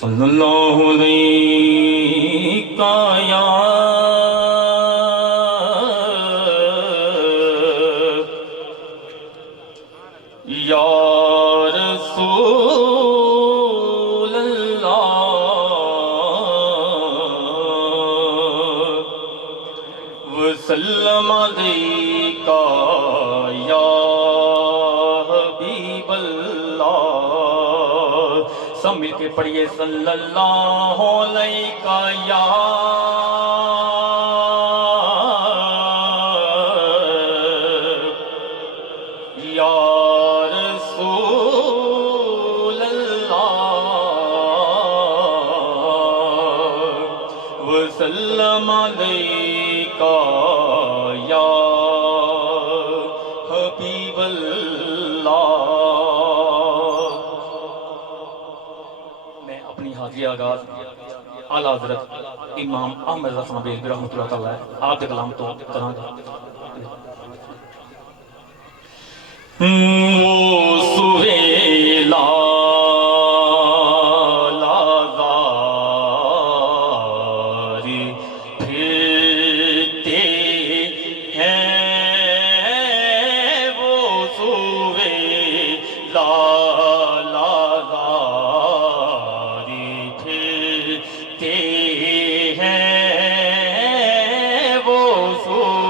صلی اللہ علیہ یا رسول اللہ وسلم علیکہ یا حبیب اللہ۔ سب مل کے پڑھیے صلی اللہ علیہ یا رسول اللہ وسلم علیکہ یا حبیب اللہ۔ میں اپنی حاضری آغاز اعلیٰ حضرت امام احمد رضا بریلوی رحمۃ اللہ تعالی آپ کے کلام تو کراں گا۔ وہ سہیلا لازاری پھرتے ہیں، وہ سہیلا لازاری پھرتے ہیں، وہ سہیلا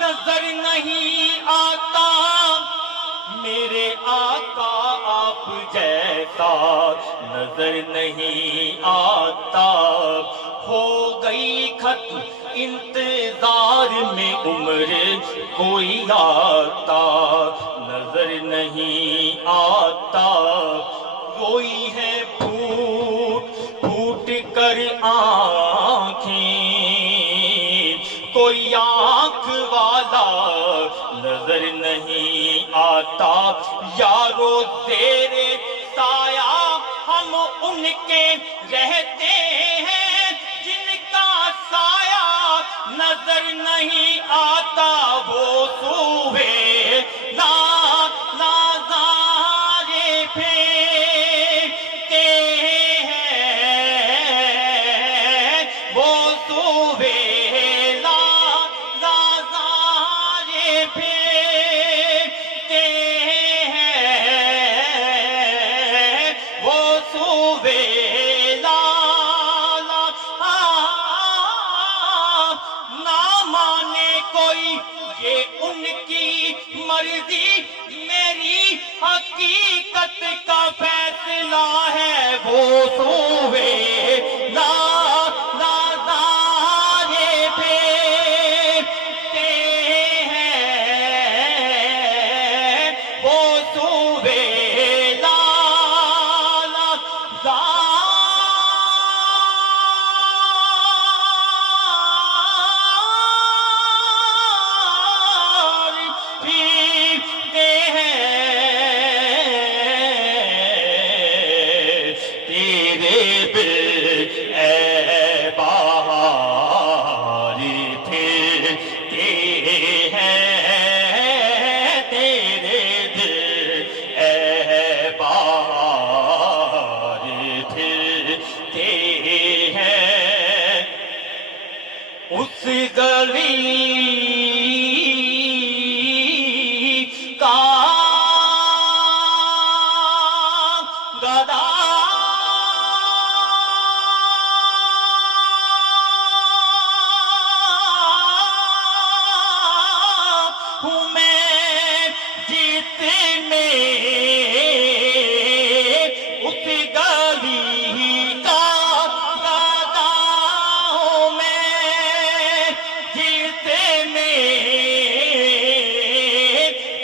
نظر نہیں آتا میرے آقا آپ جیسا، نظر نہیں آتا، ہو گئی ختم انتظار میں عمر کوئی آتا نظر نہیں آتا، روئی ہے پھوٹ پھوٹ کر آنکھیں، کوئی آنکھ والا نظر نہیں آتا، یارو زیر سایہ ہم ان کے رہتے ہیں جن کا سایہ نظر نہیں آتا، وہ سوئے لازارے پھرتے ہیں، وہ سوئے یہ ان کی مرضی میری حقیقت کا فیصلہ ہے، وہ سوئے لازارے پھرتے ہیں، وہ سوئے تیرے اس گلی کا گدا ہوں میں جیتنے اس گلی کا گدا ہوں میں جیتنے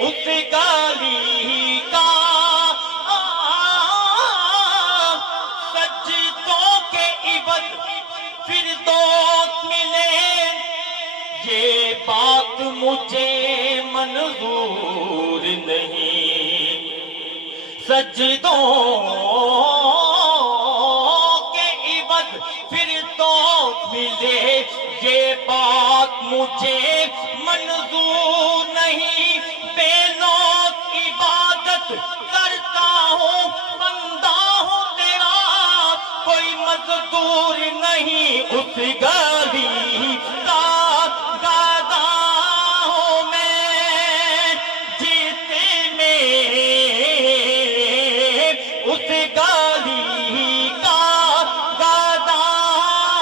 اس گلی کا سجدوں کے عوض پھر دوست ملے یہ بات مجھے منظور نہیں سجدوں کے عوض پھر دوست ملے یہ بات مجھے منظور نہیں بے لوٹ عبادت کرتا ہوں بندہ ہوں تیرا کوئی مزدور نہیں اس گلی کا گدا ہوں میں جیتنے اس گلی کا گدا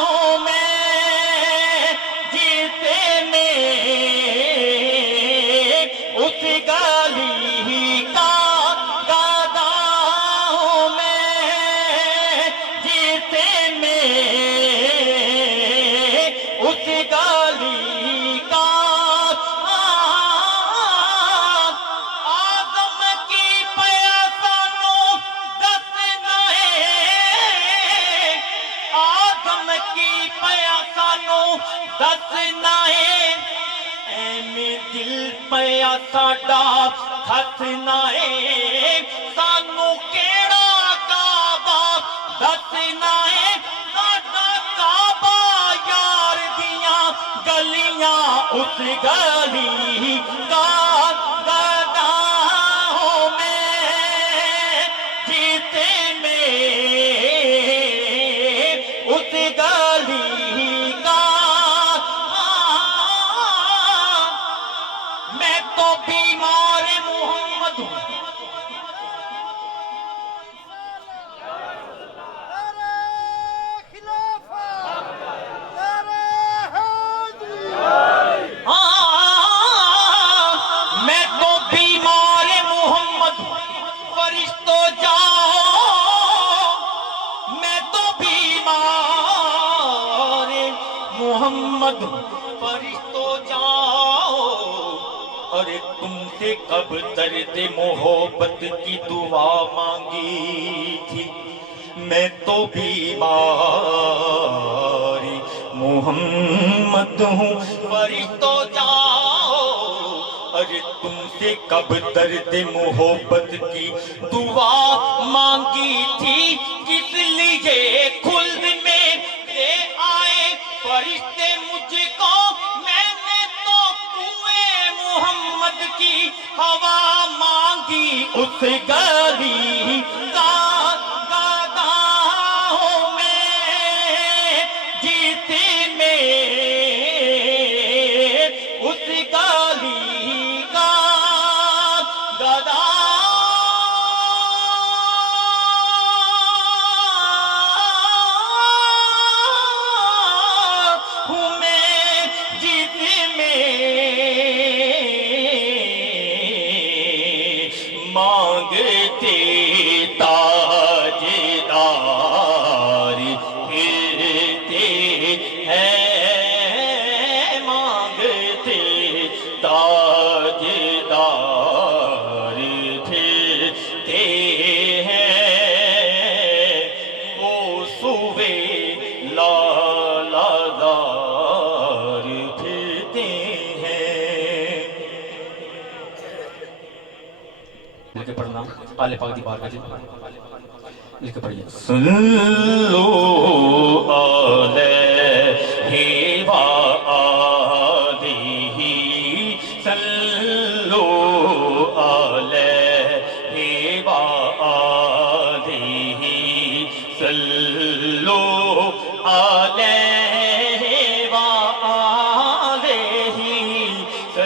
ہوں میں جیتنے اس گلی کا گدا ہوں میں جیتنے اس گلی کا آدم کی پیاسانوں دس نائے آدم کی پیاسانوں دس نائے میں دل پیا ساڈا ہتھ نائے سانو کیڑا کعبہ دس نائے ساڈا کعبہ یار دیاں گلیاں اس گلی کا گدا ہوں میں جیتنے اس گلی کا میں تو بیمار محمد ہوں میں تو بیمار محمد ہوں فرشتوں جاؤ میں تو بیمار محمد ہوں فرشتوں جاؤ ارے تم سے کب درد محبت کی دعا مانگی تھی میں تو بیمار محمد ہوں فرشتوں جاؤ ارے تم سے کب درد محبت کی دعا مانگی تھی کس لیے خلد میں لے آئے فرشتے مجھ کو میں نے تو کنویں محمد کی ہوا مانگی اس گلی کا گدا ہوں میں جیتنے اس گلی کا گدا ہوں میں جیتنے مانگتے تاجدار پھرتے ہیں مانگتے تاجدار پھرتے ہیں وہ سوے لالادار پھرتے ہیں لکھ کے پڑھنا آل پاک دی بارگاہ جی لکھ کے پڑھیے صلو علیہ وآلہ صلو علیہ وآلہ صلو علیہ وآلہ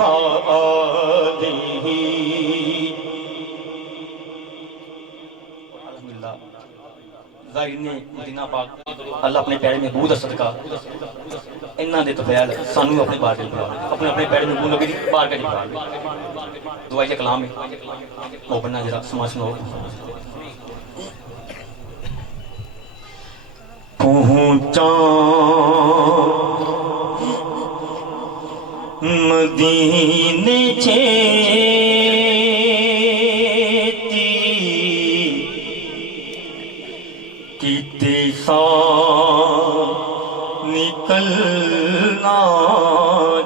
وآلہ الحمدللہ ظاہر نے مدینہ پاک اللہ اپنے پیڑے میں بو دا صدقہ انہاں دے تو فیل سانو اپنے بار کے لئے اپنے اپنے پیڑے میں بو لگی دی بار کے لئے دعائی کے کلام ہے وہ بننا جرا سماج سنو پہنچا مدینے چھیتی کتے سال نکلنا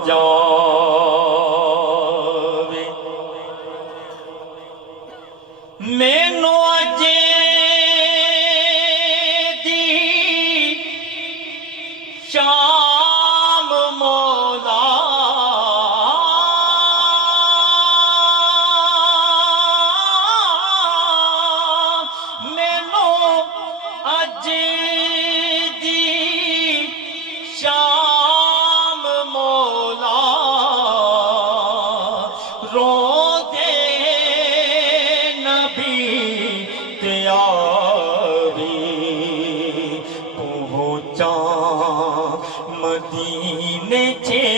جاوے مینو اجے دی شام مولا مدینے چھیتی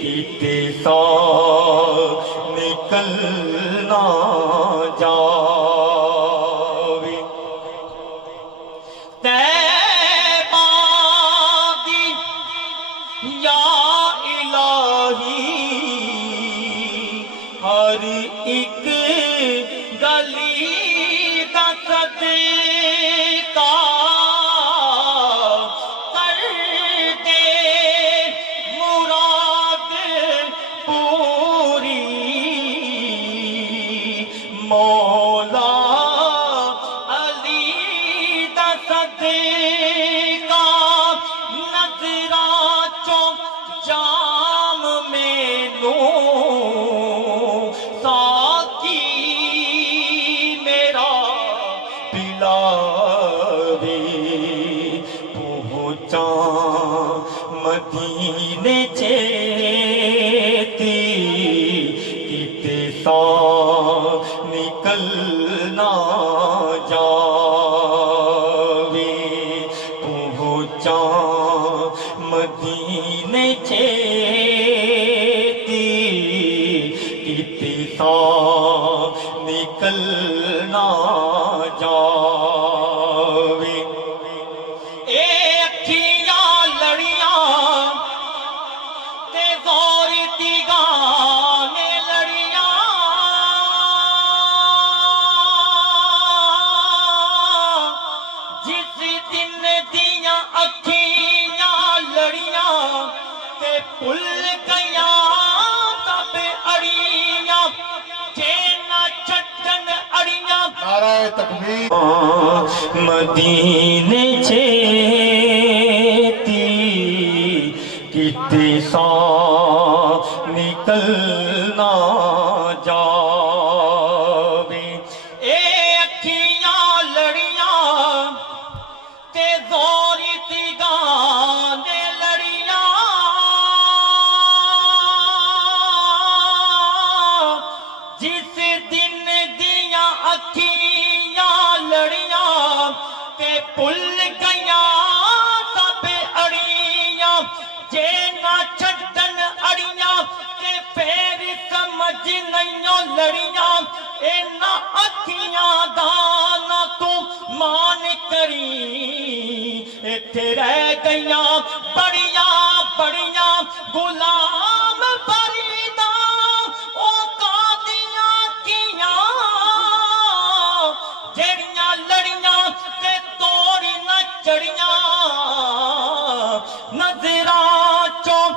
کتے سال نکلنا جاوے طیبہ دی یا الہی ہر ایک گلی دا صدقہ مولا علی دا صدقہ نظراں چوں جام مینوں ساقی میرا پلاوے پہنچا مدینے چھیتی کتے سال نکلنا جاوے پہنچا مدینے چھیتی کتے سال نکلنا جاوے اے اکھیاں لڑیاں تے غوری تیگانے لڑیاں جس دن دیاں اکھیاں لڑیاں تے پل گیاں تب اڑیاں جے نہ چھٹن اڑیاں نعرہ تکبیر مدینے چھیتی کتے سال نکلنا جاوے اے اکھیاں لڑیاں تے زوری تیگانے لڑیاں جس دن دیاں اکھیاں لڑیاں تے پل گیاں تب اڑیاں جے نہ چھٹن اڑیاں تے پھر سمجھ نہیں لڑیاں اے نہ اکھیاں دانا تو مان کری ایتھے رہ گیاں بڑیاں بڑیاں غلام فریداں او قادیاں کیاں جیڑیاں لڑیاں تے توڑی نہ چڑیاں نظراں چوں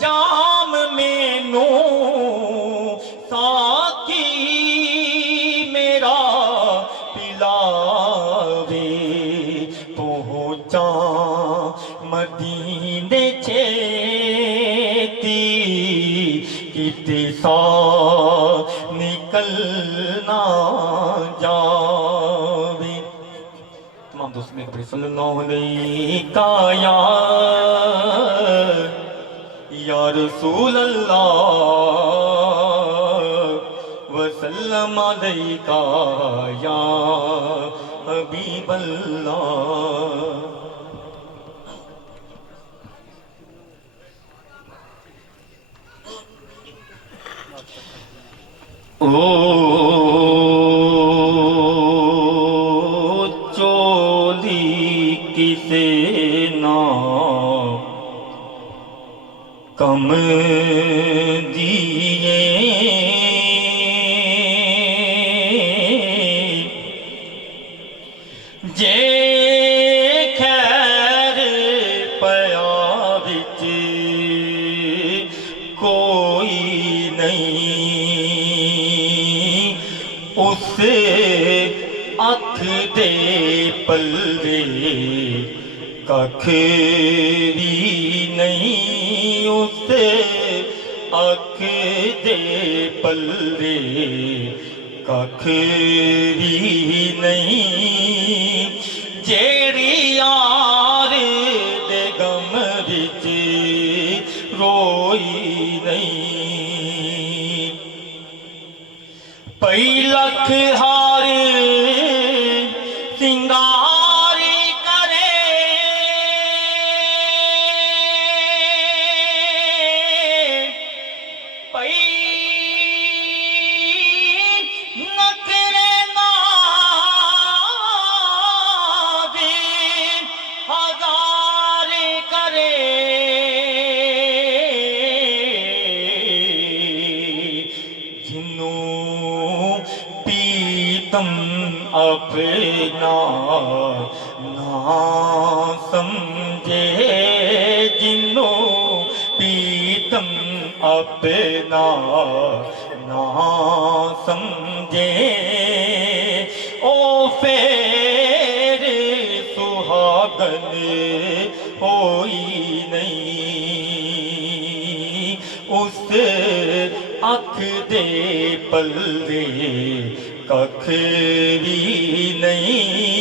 جام مینوں ساقی میرا پلاوے پہنچا مدینے چھیتی کتے سال نکلنا جاوے تمام دوست میں کبھی صلی اللہ علیہ کا یا یا رسول اللہ وسلم علیکہ یا حبیب اللہ. چولی کسے نہ کم دیے جے خیر پیا وچ کوئی نہیں اس اکھ دے پلے ککھ بھی نہیں اس اکھ دے پلے ککھ بھی نہیں جیڑی یار دے غم وچ روئی نہیں پئی لکھ ہار سنگار کرے پئی نخرے ناز ہزار کرے جنوں پیتم اپنا نہ سمجھے جنوں پیتم اپنا نہ سمجھے او پھر سہاگن ہوئی نہیں اس اکھ دے پلے ککھ بھی نہیں